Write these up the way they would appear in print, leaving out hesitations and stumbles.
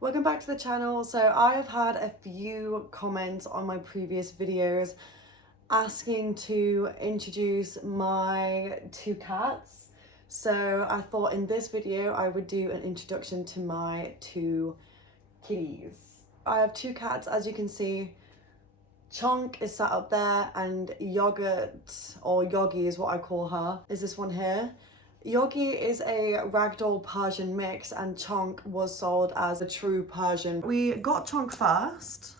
Welcome back to the channel. So I have had a few comments on my previous videos asking to introduce my two cats. So I thought in this video I would do an introduction to my two kitties. I have two cats, as you can see. Chonk is sat up there, and Yogurt, or Yogi is what I call her, is this one here. Yogi is a ragdoll Persian mix, and Chonk was sold as a true Persian. We got Chonk first,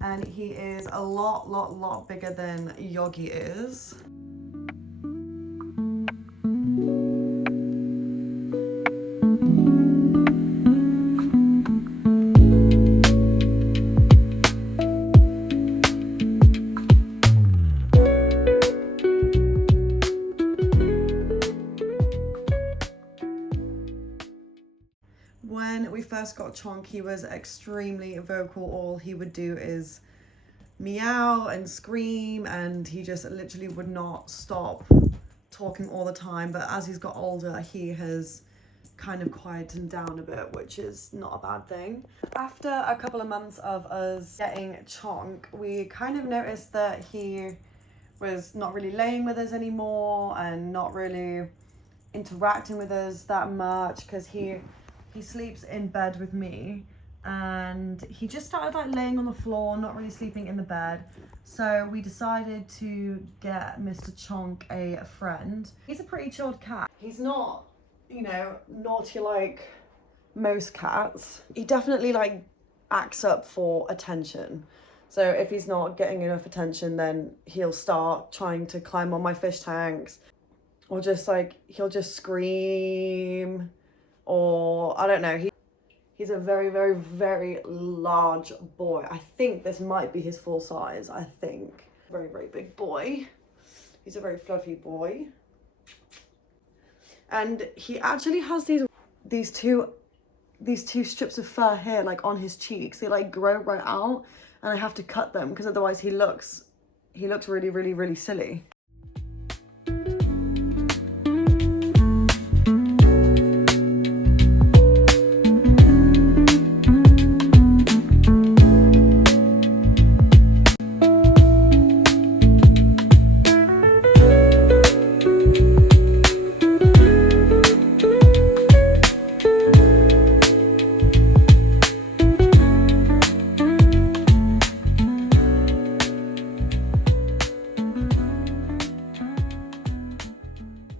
and he is a lot bigger than Yogi is. When we first got Chonk, he was extremely vocal. All he would do is meow and scream, and he just literally would not stop talking all the time. But as he's got older, he has kind of quietened down a bit, which is not a bad thing. After a couple of months of us getting Chonk, we kind of noticed that he was not really laying with us anymore and not really interacting with us that much, because he sleeps in bed with me, and he just started like laying on the floor, not really sleeping in the bed. So we decided to get Mr. Chonk a friend. He's a pretty chilled cat. He's not, you know, naughty like most cats. He definitely like acts up for attention. So if he's not getting enough attention, then he'll start trying to climb on my fish tanks, or just like he'll just scream. Or I don't know, he's a very large boy. I think this might be his full size. I think very big boy. He's a very fluffy boy, and he actually has these two strips of fur here, like on his cheeks. They like grow right out, and I have to cut them because otherwise he looks really silly.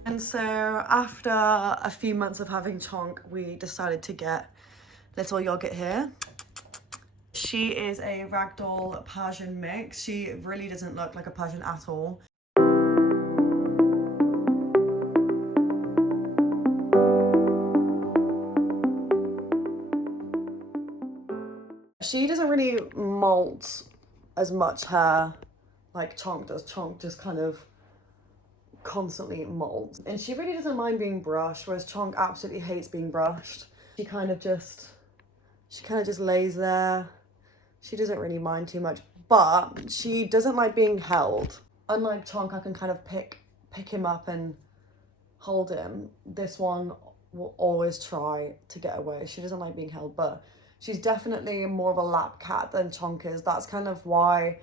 And so after a few months of having Chonk, we decided to get little Yogurt here. She is a ragdoll Persian mix. She really doesn't look like a Persian at all. She doesn't really molt as much hair like Chonk does. Chonk just kind of constantly molds, and she really doesn't mind being brushed, whereas Chonk absolutely hates being brushed. She kind of just lays there. She doesn't really mind too much, but she doesn't like being held. Unlike Chonk, I can kind of pick him up and hold him. This one will always try to get away. She doesn't like being held, but she's definitely more of a lap cat than Chonk is. That's kind of why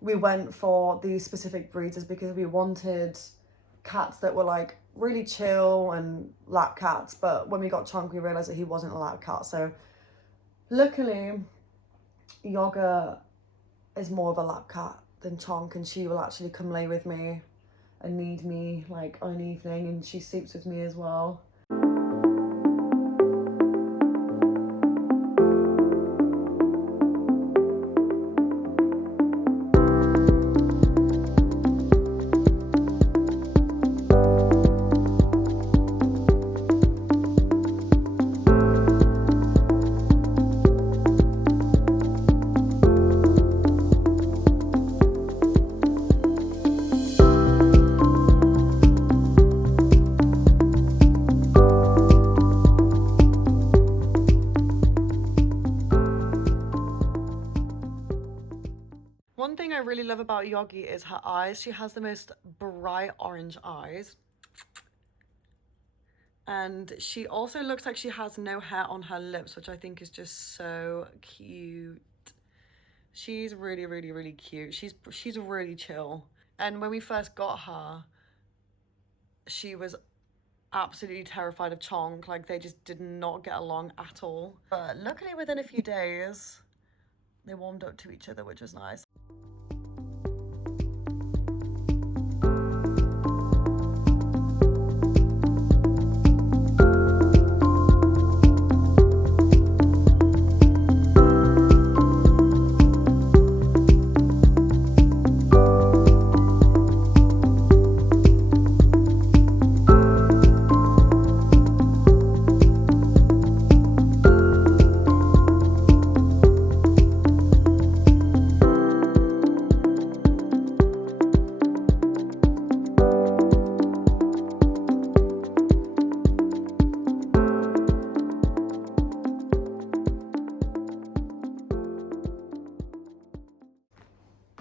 we went for these specific breeds, is because we wanted cats that were like really chill and lap cats. But when we got Chonk, we realized that he wasn't a lap cat. So luckily Yoga is more of a lap cat than Chonk, and she will actually come lay with me and need me like on an evening, and she sleeps with me as well. One thing I really love about Yogi is her eyes. She has the most bright orange eyes. And she also looks like she has no hair on her lips, which I think is just so cute. She's really, really, really cute. She's really chill. And when we first got her, she was absolutely terrified of Chonk. Like, they just did not get along at all. But luckily, within a few days, they warmed up to each other, which was nice.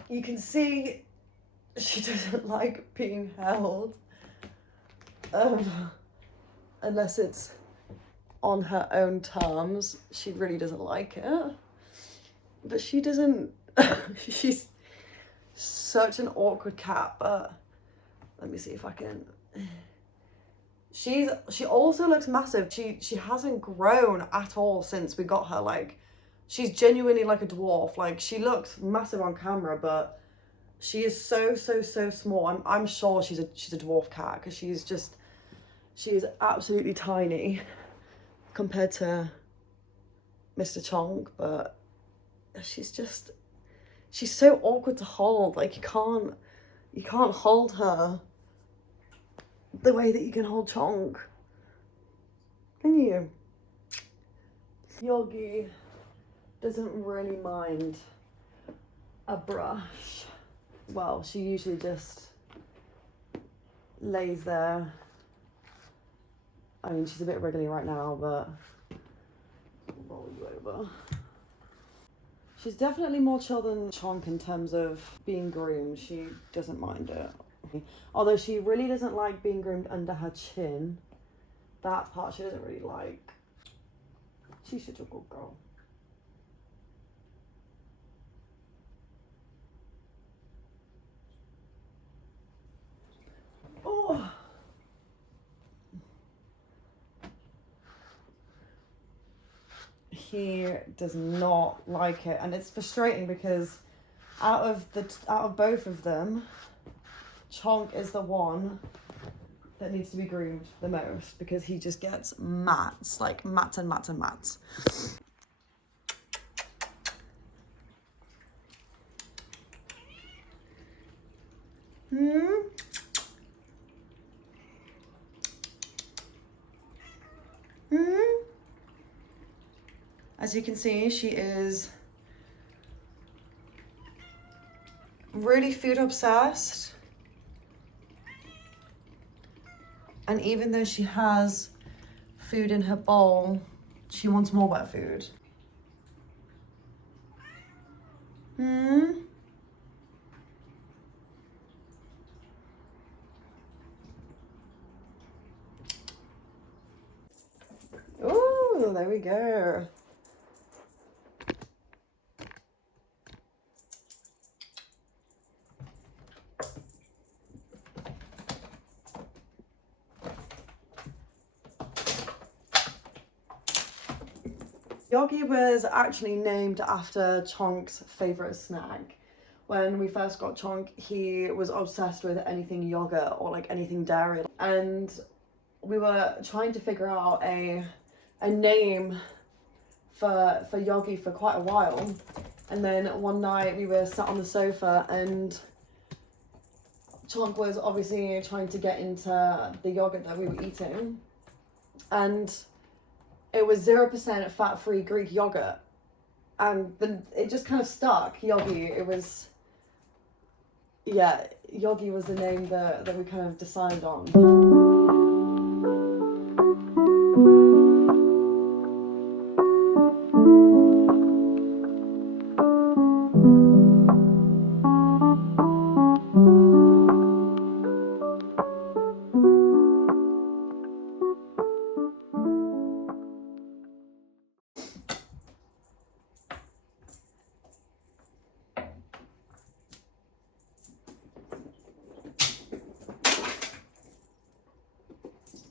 You can see she doesn't like being held, unless it's on her own terms. She really doesn't like it, but she doesn't. She's such an awkward cat. But let me see if I can. She also looks massive. She hasn't grown at all since we got her. Like, she's genuinely like a dwarf. Like, she looks massive on camera, but she is so small. I'm sure she's a dwarf cat, because she is absolutely tiny compared to Mr. Chonk. But she's so awkward to hold. Like, you can't hold her the way that you can hold Chonk, can you? Yogi doesn't really mind a brush. Well, she usually just lays there. I mean, she's a bit wriggly right now, but I'll roll you over. She's definitely more chill than Chonk in terms of being groomed. She doesn't mind it. Although she really doesn't like being groomed under her chin. That part she doesn't really like. She's such a good girl. Oh. He does not like it, and it's frustrating because out of both of them, Chonk is the one that needs to be groomed the most, because he just gets mats, like mats and mats and mats. As you can see, she is really food obsessed. And even though she has food in her bowl, she wants more wet food. Ooh, there we go. Yogi was actually named after Chonk's favourite snack. When we first got Chonk, he was obsessed with anything yogurt or like anything dairy. And we were trying to figure out a name for Yogi for quite a while. And then one night we were sat on the sofa and Chonk was obviously trying to get into the yogurt that we were eating. And it was 0% fat-free Greek yogurt, and then it just kind of stuck. Yogi. It was, yeah, Yogi was the name that we kind of decided on.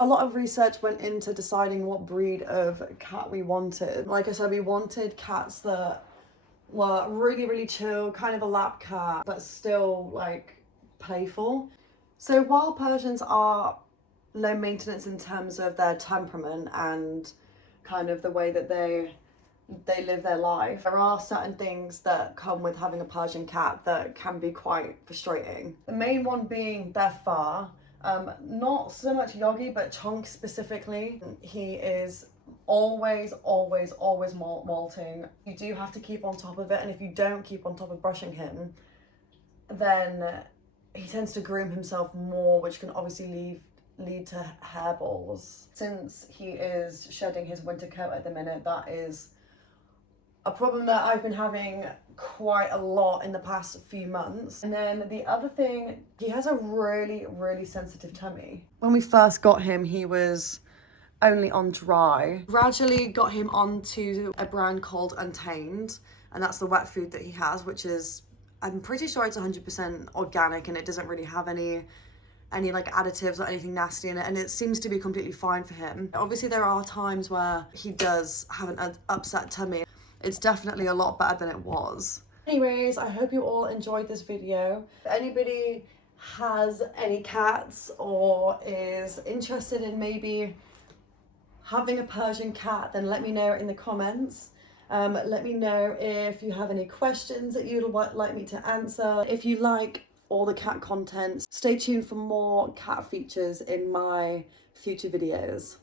A lot of research went into deciding what breed of cat we wanted. Like I said, we wanted cats that were really, really chill, kind of a lap cat, but still like playful. So while Persians are low maintenance in terms of their temperament and kind of the way that they live their life, there are certain things that come with having a Persian cat that can be quite frustrating. The main one being their fur. Not so much Yogi, but Chonk specifically. He is always molting. You do have to keep on top of it, and if you don't keep on top of brushing him, then he tends to groom himself more, which can obviously lead to hairballs. Since he is shedding his winter coat at the minute, that is a problem that I've been having quite a lot in the past few months. And then the other thing, he has a really sensitive tummy. When we first got him, he was only on dry. Gradually got him onto a brand called Untamed, and that's the wet food that he has, which is, I'm pretty sure it's 100% organic, and it doesn't really have any like additives or anything nasty in it, and it seems to be completely fine for him. Obviously there are times where he does have an upset tummy. It's definitely a lot better than it was. Anyways, I hope you all enjoyed this video. If anybody has any cats or is interested in maybe having a Persian cat, then let me know in the comments. Let me know if you have any questions that you'd like me to answer. If you like all the cat content, stay tuned for more cat features in my future videos.